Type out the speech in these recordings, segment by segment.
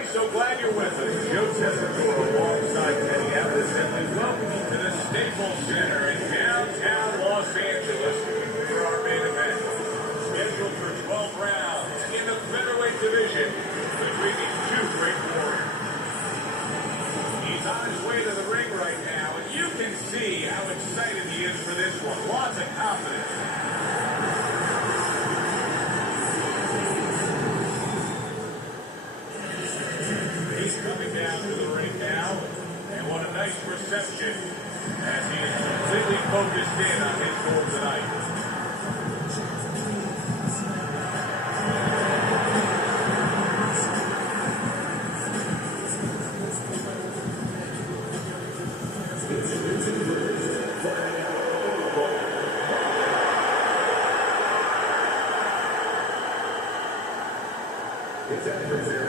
everybody. So glad you're with us. Joe Tessitore alongside Teddy Evans, and we welcome you to the Staples Center in downtown Los Angeles for our main event. Scheduled for 12 rounds in the featherweight division between these two great warriors. He's on his way to the ring right now, and you can see how excited he is for this one. Lots of confidence. Coming down to the ring now, and what a nice reception as he is completely focused in on his goal tonight. It's adversary.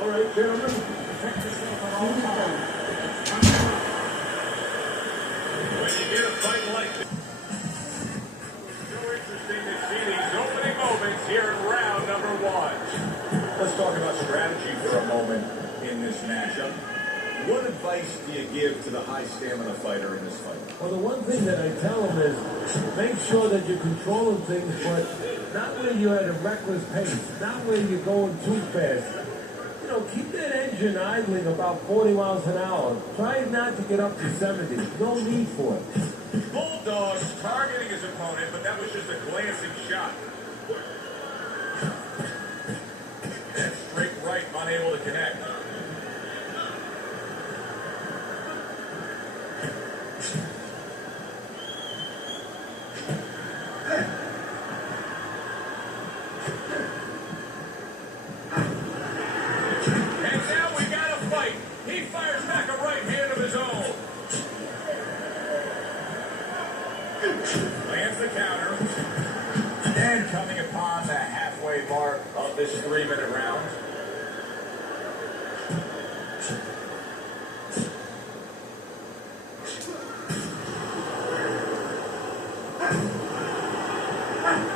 All right, gentlemen, protect yourself at all times. When you get a fight like this, so interesting to see these opening moments here in round number one. Let's talk about strategy for a moment in this matchup. What advice do you give to the high stamina fighter in this fight? Well, the one thing that I tell them is make sure that you're controlling things, but not where you're at a reckless pace, not where you're going too fast. You know, keep that engine idling about 40 miles an hour. Try not to get up to 70. No need for it. Bulldog targeting his opponent, but that was just a glancing shot. And straight right, unable to connect. Lands the counter. And coming upon the halfway mark of this 3-minute round.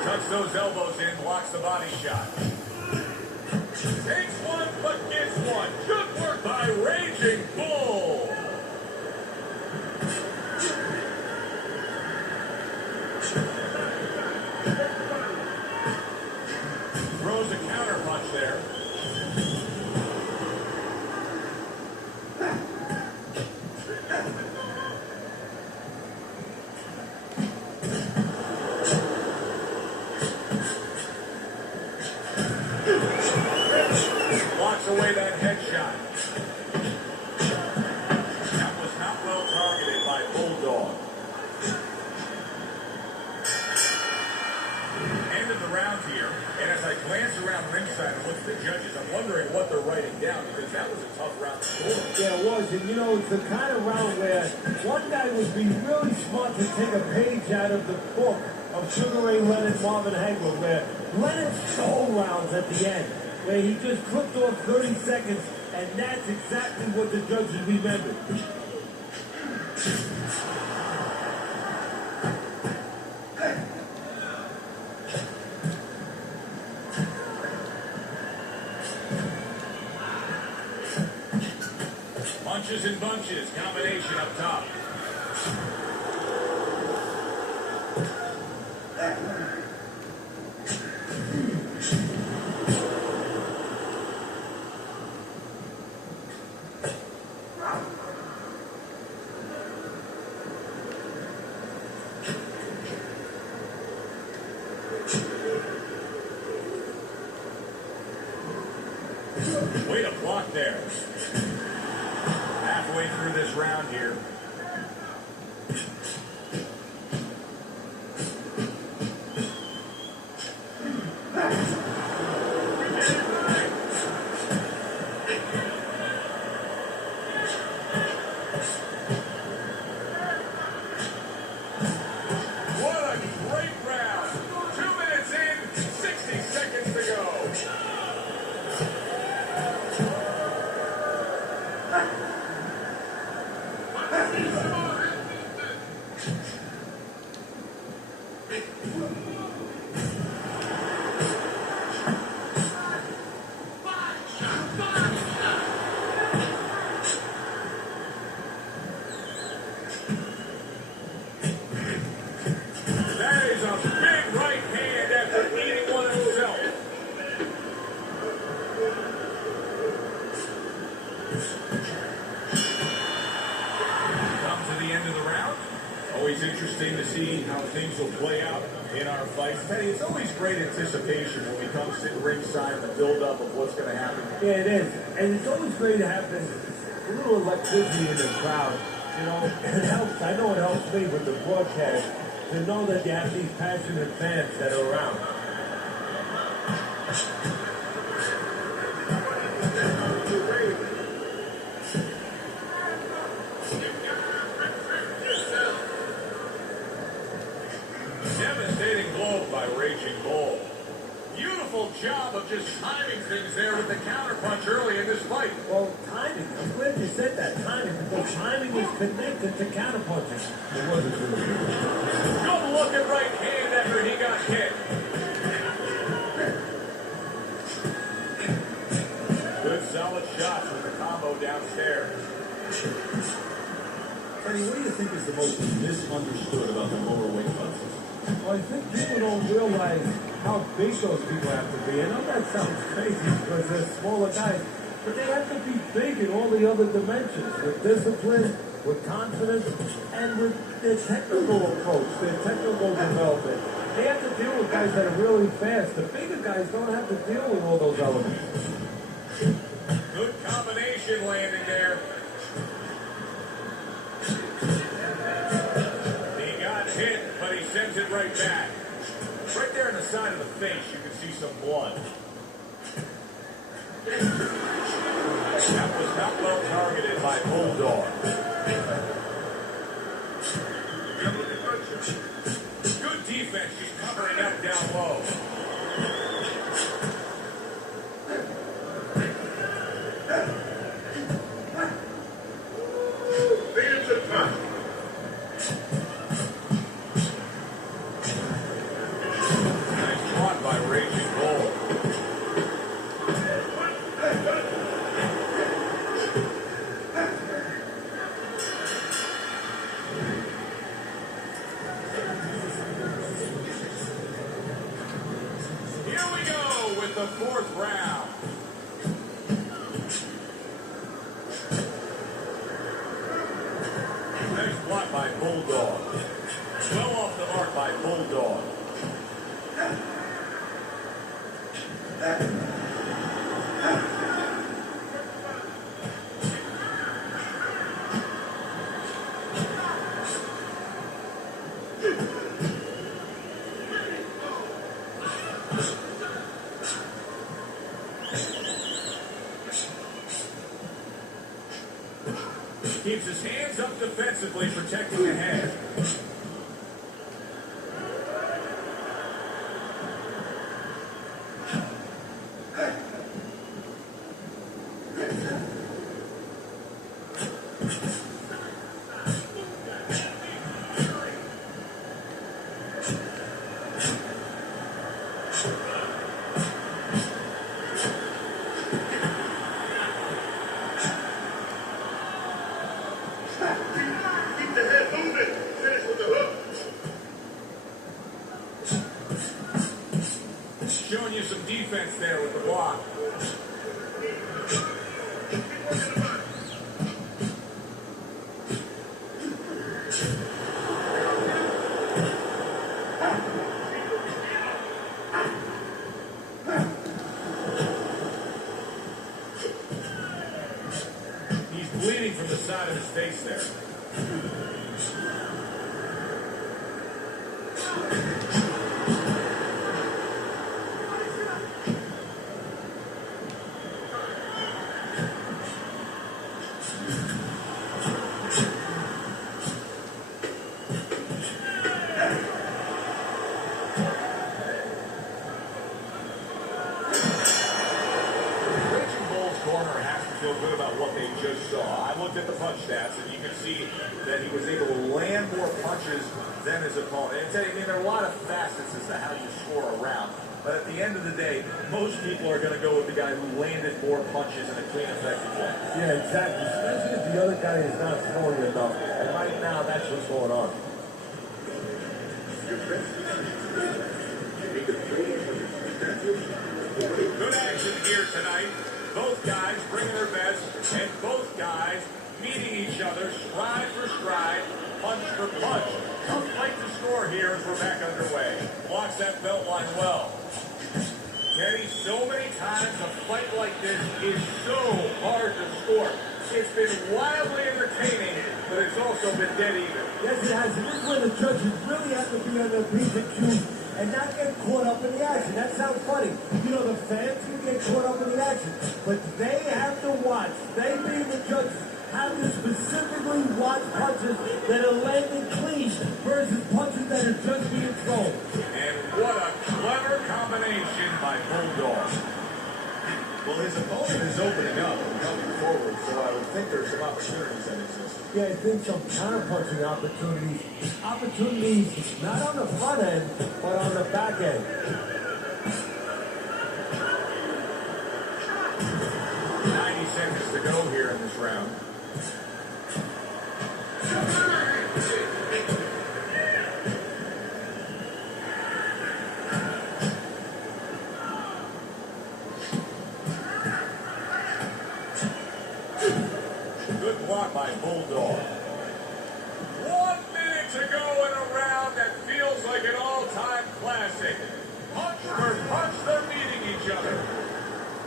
Tucks those elbows in, blocks the body shot. Takes one, but gets one. Good work by Raging Bull. Throws a counter punch there. Blocks away that headshot. That was not well targeted by Bulldog. End of the round here, and as I glance around ringside and look at the judges, I'm wondering what they're writing down, because that was a tough round to score. Yeah, it was, and you know, it's the kind of round where one guy would be really smart to take a page out of the book of Sugar Ray Leonard, Marvin Hagler, where Leonard stole rounds at the end, where he just clipped off 30 seconds, and that's exactly what the judges remembered. Punches and bunches, combination up top. Way to block there. Halfway through this round here. What a great round. 2 minutes in, 60 seconds to go. Come to the end of the round. Always interesting to see how things will play out in our fights. Teddy, it's always great anticipation when we come sit ringside and the build-up of what's going to happen. Yeah, it is. And it's always great to have this little electricity in the crowd. You know, it helps. I know it helps me with the broadcast to know that you have these passionate fans that are around. Devastating blow by Raging Bull. Beautiful job of just timing things there with the counterpunch early in this fight. Well, timing. I'm glad you said that. Timing, because timing is connected to counterpunching. It wasn't good. Good look at right hand after he got hit. Good solid shots with the combo downstairs. Teddy, what do you think is the most misunderstood about the lower weight classes? Well, I think people don't realize how big those people have to be. I know that sounds crazy because they're smaller guys, but they have to be big in all the other dimensions, with discipline, with confidence, and with their technical approach, their technical development. They have to deal with guys that are really fast. The bigger guys don't have to deal with all those elements. Good combination landing there. He got hit, but he sends it right back. Right there in the side of the face, you can see some blood. That was not well targeted by Bulldog. Good defense, just covering up down low. Nice block by Raging Bull. Here we go with the fourth round. Nice block by Bulldog. Well off the mark by Bulldog. Keeps his hands up defensively, protecting the head. Keep the head moving. Finish with the hook. Showing you some defense there with the block. He's bleeding from the side of his face there. Raging Bull's corner has to feel good about what they just saw. I looked at the punch stats, and you can see that he was able to land more punches than his opponent. And I mean, there are a lot of facets as to how you score a round. But at the end of the day, most people are going to go with the guy who landed more punches in a clean, effective way. Yeah, exactly. Especially if the other guy is not throwing enough. And right now, that's what's going on. Good action here tonight. Both guys bringing their best, and both guys meeting each other stride for stride, punch for punch. Tough fight to score here as we're back underway. Blocks that belt line well. Teddy, so many times a fight like this is so hard to score. It's been wildly entertaining, but it's also been dead even. Yes, it has. And this is where the judges really have to be on their P's and Q's and not get caught up in the action. That sounds funny. You know, the fans can get caught up in the action, but they have to watch. They, being the judges, have to specifically watch punches that are landing clean versus punches that are just being thrown. And what a clever combination by Bulldog. Well, his opponent is opening up and coming forward, so I would think there's some opportunities that exist. Yeah, I think some counter-punching opportunities. Opportunities not on the front end, but on the back end. 90 seconds to go here in this round. Good block by Bulldog. 1 minute to go in a round that feels like an all-time classic. Punch for punch, they're meeting each other.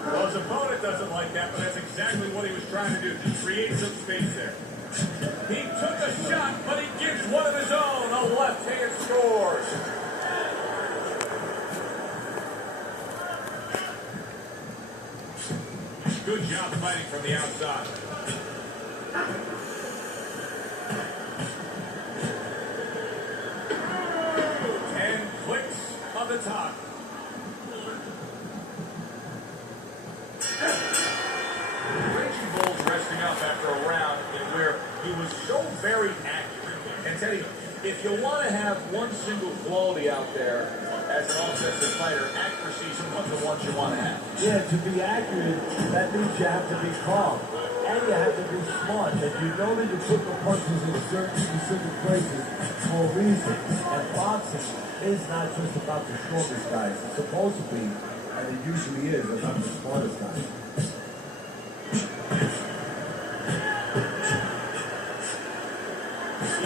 Well, his opponent doesn't like that, but that's exactly what he was trying to do, just create some space there. He took a shot, but he gives one of his own. A left hand scores. Good job fighting from the outside. 10 clicks on the top. Reggie Bull's resting up after a round in where he was so very accurate. And Teddy, if you want to have one single quality out there as an offensive fighter, accuracy is one of the ones you want to have. Yeah, to be accurate, that means you have to be calm. And you have to be smart. And you know that you put the punches in certain specific places for a reason. And boxing is not just about the strongest guys. It's supposed to be, and it usually is, about the smartest guys.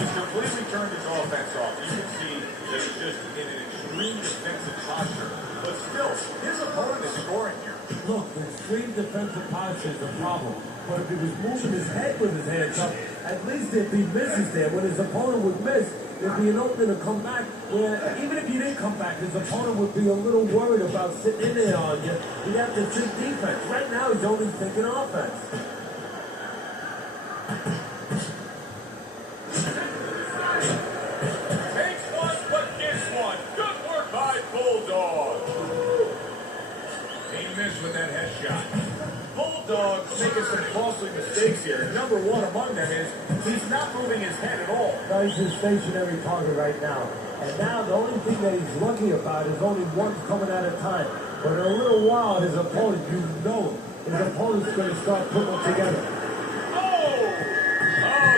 He's completely turned his offense off. You can see that he's just in an extreme defensive posture. But still, his opponent is scoring here. Look, the extreme defensive posture is a problem. But if he was moving his head with his hands up, at least if he misses there, when his opponent would miss, there'd be an opening to come back. Where even if he didn't come back, his opponent would be a little worried about sitting in there on you. He'd have to think defense. Right now, he's only thinking offense. Takes one, but gets one. Good work by Bulldog. He missed with that headshot. Bulldog making some costly mistakes here. Number one among them is he's not moving his head at all. No, he's a stationary target right now. And now the only thing that he's lucky about is only one coming at a time. But in a little while, his opponent, you know, his opponent's going to start putting them together. Oh,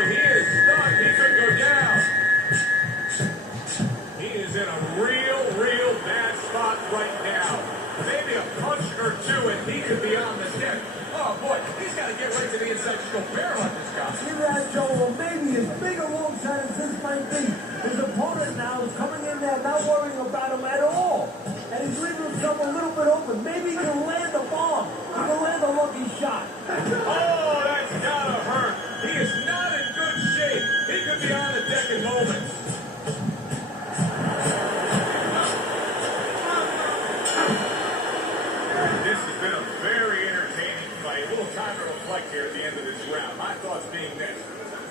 he is stunned. He could go down. He is in a real bad spot right now. Maybe a punch or two and he could be on the deck. Oh boy, he's got to get right to the inside. Just go bare on this guy. See that, Joe? Well, maybe as big a long shot as this might be, his opponent now is coming in there not worrying about him at all. And he's leaving himself a little bit open. Maybe he can land a bomb. He can land a lucky shot. Oh, that's gotta hurt. He is not in good shape. He could be on the deck in moments. This has been a very entertaining fight. A little time to reflect here at the end of this round. My thoughts being this.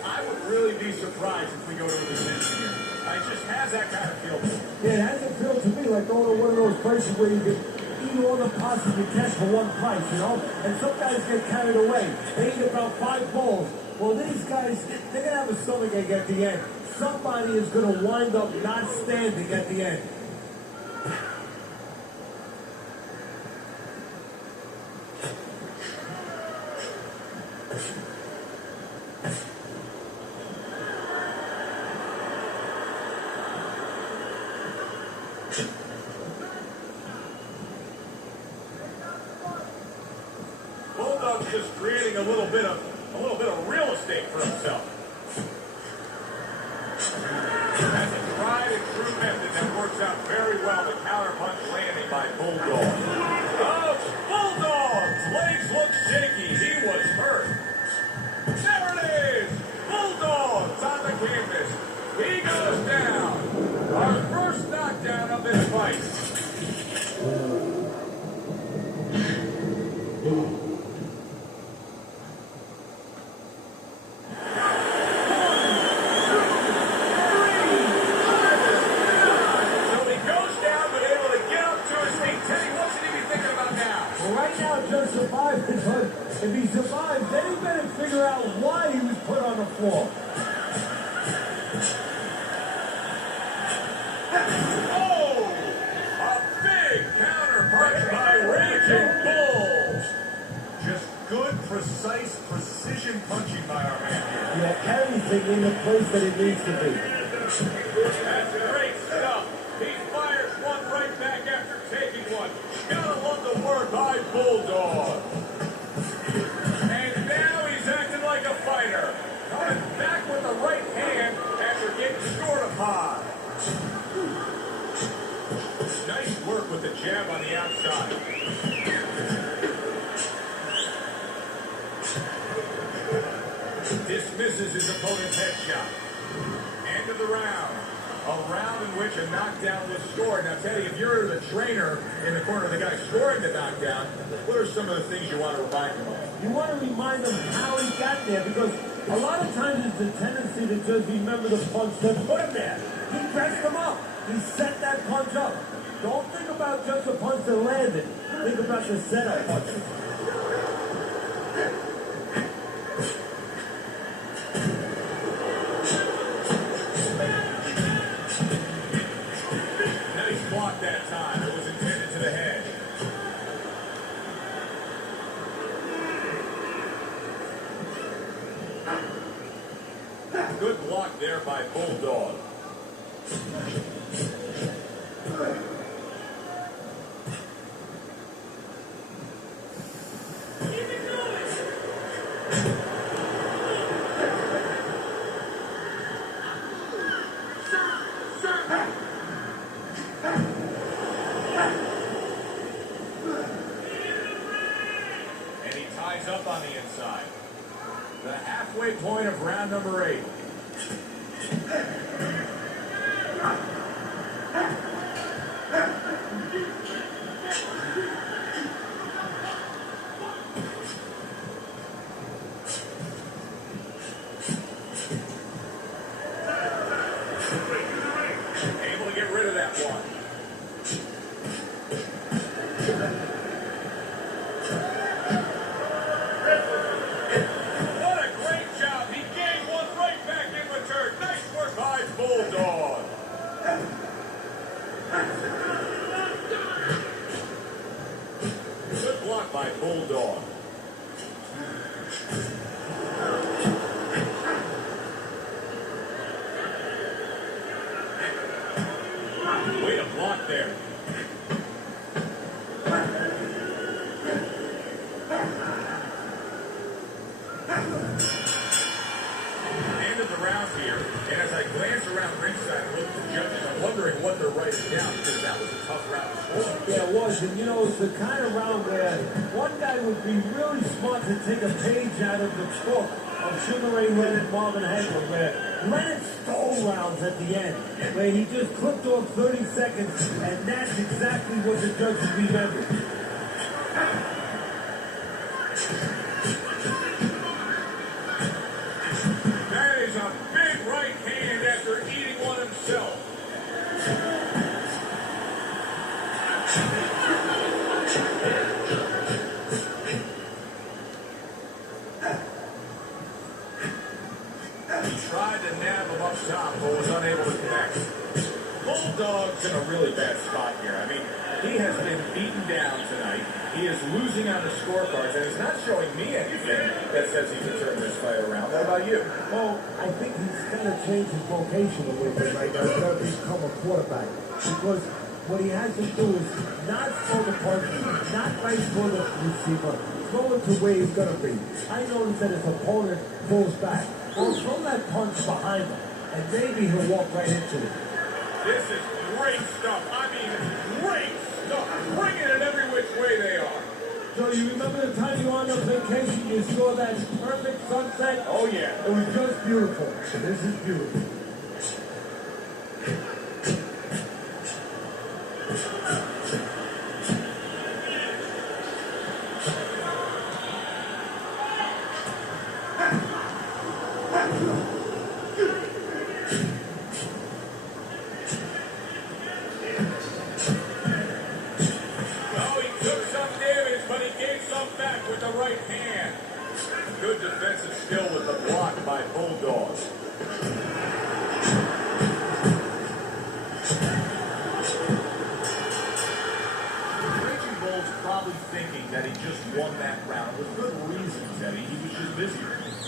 I would really be surprised if we go to a decision here. It just has that kind of feel to it. Yeah, it hasn't felt to me like going to one of those places where you can eat all the pasta you can for one price, you know? And some guys get carried away. They eat about 5 bowls. Well, these guys, they're going to have a stomachache at the end. Somebody is going to wind up not standing at the end. loves just creating a little bit of real estate for himself. That's a tried and true method that works out very well. The counterpunch landing by Bulldog. Oh, Bulldog's legs look shaky. He was hurt. There it is. Bulldog's on the canvas. He goes down. Our first knockdown of this fight. If he survives, then he better figure out why he was put on the floor. Oh! A big counter punch by Raging Bull. Just good, precise, precision punching by our man here. Yeah, everything in the place that it needs to be. That's great stuff. He fires one right back after taking one. Gotta love the work by Bulldog. Fighter coming back with the right hand after getting short upon. Nice work with the jab on the outside. Dismisses his opponent's headshot. End of the round. A round in which a knockdown was scored. Now, Teddy, if you're the trainer in the corner of the guy scoring the knockdown, what are some of the things you want to remind him of? You want to remind him how he got there, because a lot of times it's a tendency to just remember the punch that put him there. He dressed him up. He set that punch up. Don't think about just the punch that landed. Think about the setup punches. Nice block that time. It was intended to the head. Good block there by Bulldog. And he ties up on the inside. The halfway point of round number 8. Able to get rid of that one. What a great job. He gave one right back in return. Nice work by Bulldog. Good block by Bulldog. Way to block there. End of the round here, and as I glance around ringside and look at the judges, I'm wondering what they're writing down, because that was a tough round to score. Yeah, it was, and you know, it's the kind of round where one guy would be really smart to take a page out of the book of Sugar Ray Leonard, Marvin Hagler, where Leonard stole rounds at the end, where he just clipped off 30 seconds, and that's exactly what the judges remembered. That is a big right hand after eating one himself. He tried to nab him up top, but was unable to connect. Bulldog's in a really bad spot here. I mean, he has been beaten down tonight. He is losing on the scorecards, and he's not showing me anything that says he can turn this fight around. What about you? Well, I think he's got to change his vocation a little bit right now. He's got to become a quarterback. Because what he has to do is not throw the punch, not right for the receiver, throwing to where he's going to be. I noticed that his opponent pulls back. Well, throw that punch behind him, and maybe he'll walk right into it. This is great stuff. I mean, great stuff. Bringing it every which way they are. So you remember the time you were on vacation, you saw that perfect sunset? Oh, yeah. It was just beautiful. This is beautiful. Good defensive skill with the block by Bulldog. Raging Bull's probably thinking that he just won that round with good reasons, Eddie. He was just busy.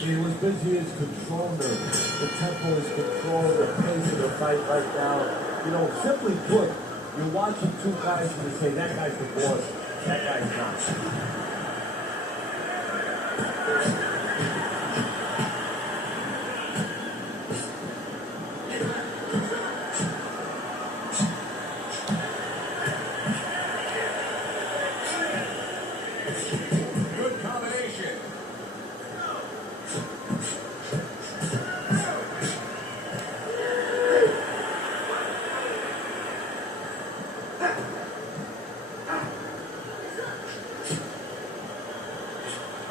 He was busy as controlling the tempo is controlling the pace of the fight right now. You know, simply put, you're watching two guys and you say, that guy's the boss, that guy's not. Good combination.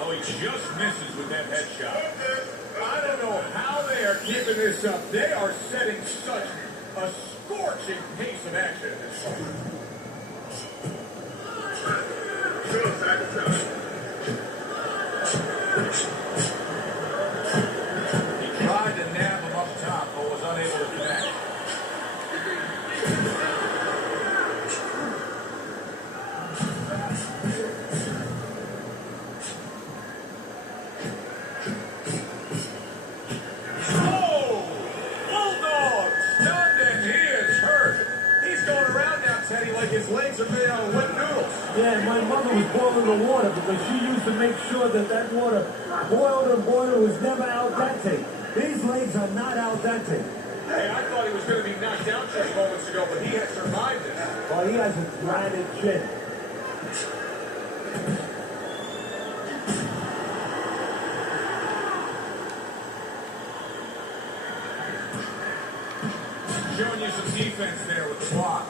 Oh, he just misses with that headshot. I don't know how they are keeping this up. They are setting such a scorching pace of action in this fight. He tried to nab him up top, but was unable to connect. Like his legs are made out of wet noodles. Yeah, my mother was boiling the water because she used to make sure that that water boiled and boiled was never al dente. These legs are not al dente. Hey, I thought he was going to be knocked out just moments ago, but he has survived this. Well, he has a granite chin. Showing you some defense there with the block.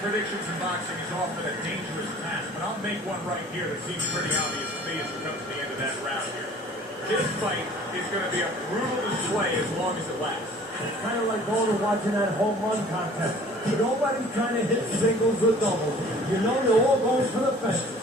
Predictions in boxing is often a dangerous task, but I'll make one right here that seems pretty obvious to me as we come to the end of that round here. This fight is going to be a brutal display as long as it lasts. It's kind of like going and watching that home run contest. Nobody's trying to hit singles or doubles. You know they're all going for the fences.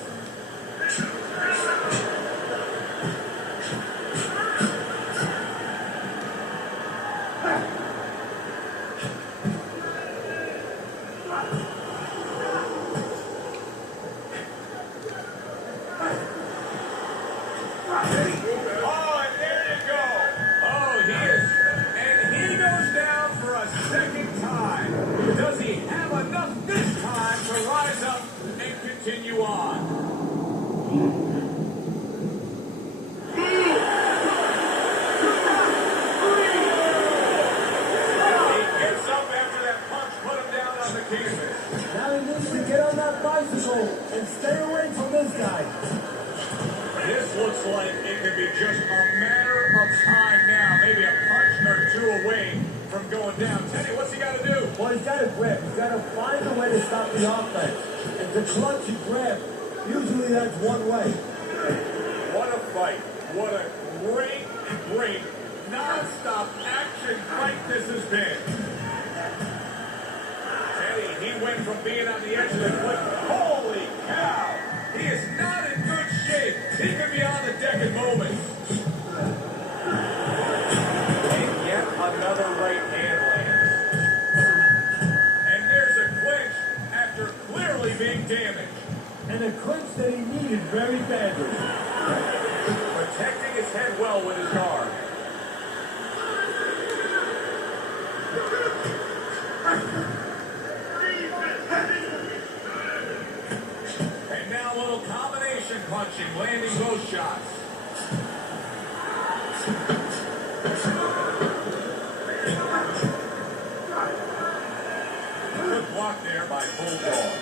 Continue on. He gets up after that punch, put him down on the canvas. Now he needs to get on that bicycle and stay away from this guy. This looks like it could be just a matter of time now. Maybe a punch or two away from going down. Teddy, what's he got to do? Well, he's got to grip. He's got to find a way to stop the offense. And to clutch and grab, usually that's one way. What a fight. What a great, great, non-stop action fight this has been. Teddy, he went from being on the edge of the cliff. Holy cow! He is not in good shape. He could be on the deck in moments. And yet another right hand lands. And there's a clinch after clearly being damaged. And a clinch that he needed very badly. Protecting his head well with with his guard. And now a little combination punching, landing both shots. Good block there by Bulldog.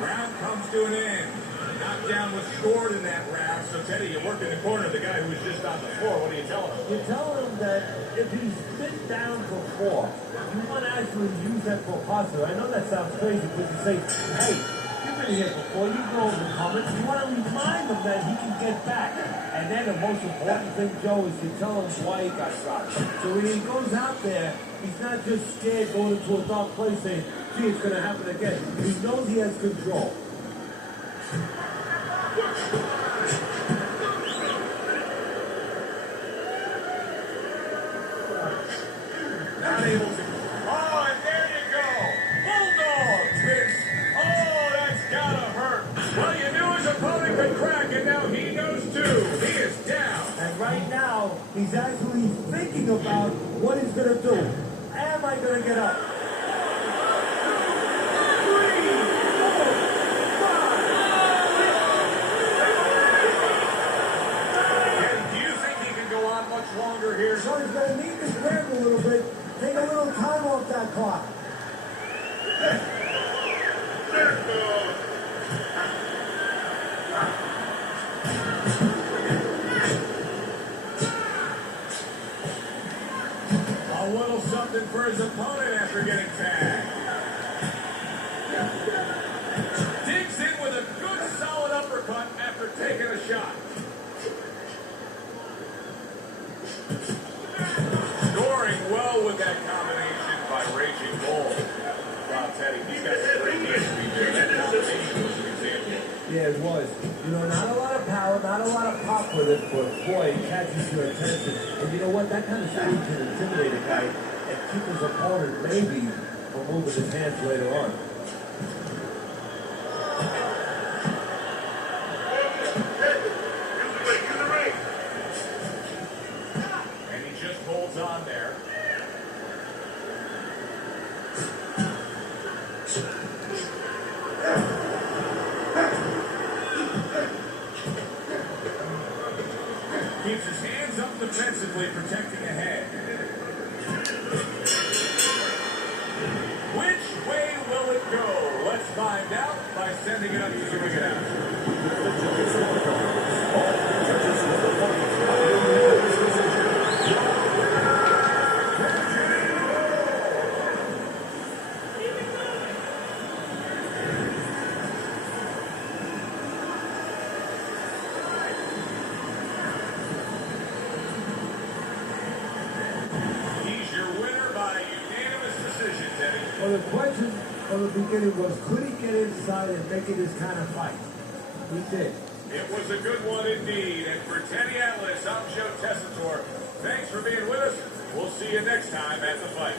Round comes to an end. Knockdown was scored in that round. So, Teddy, you work in the corner of the guy who was just on the floor. What do you tell him? You tell him that if he's been down before, you want to actually use that for positive. I know that sounds crazy, but you say, hey, you've been here before, you know the comments. You want to remind him that he can get back. And then the most important thing, Joe, is you tell him why he got shot. So when he goes out there, he's not just scared going into a dark place saying, gee, it's going to happen again. He knows he has control. Not able to. Oh, and there you go. Bulldog hits. Oh, that's gotta hurt. Well, you knew his opponent could crack, and now he knows too. He is down. And right now, he's actually thinking about what he's going to do. Am I going to get up? 3, 4, 5. And do you think he can go on much longer here? So he's going to need to grab a little bit. Take a little time off that clock. A little something for his opponent after getting tagged. Digs in with a good solid uppercut after taking a shot. Scoring well with that combination by Raging Bull. Wow, Teddy, he's got some great history there. That combination was an example. Yeah, it was. You know, not a lot of power, not a lot of pop with it, but boy, it catches your attention. And you know what? That kind of speed can intimidate a guy and keep his opponent maybe from moving his hands later on. And he just holds on there. Keeps his hands up defensively, protecting a head. Which way will it go? Let's find out by sending it up to the ring announcer. Well, the question from the beginning was, could he get inside and make it his kind of fight? He did. It was a good one indeed. And for Teddy Atlas, I'm Joe Tessitore. Thanks for being with us. We'll see you next time at the fight.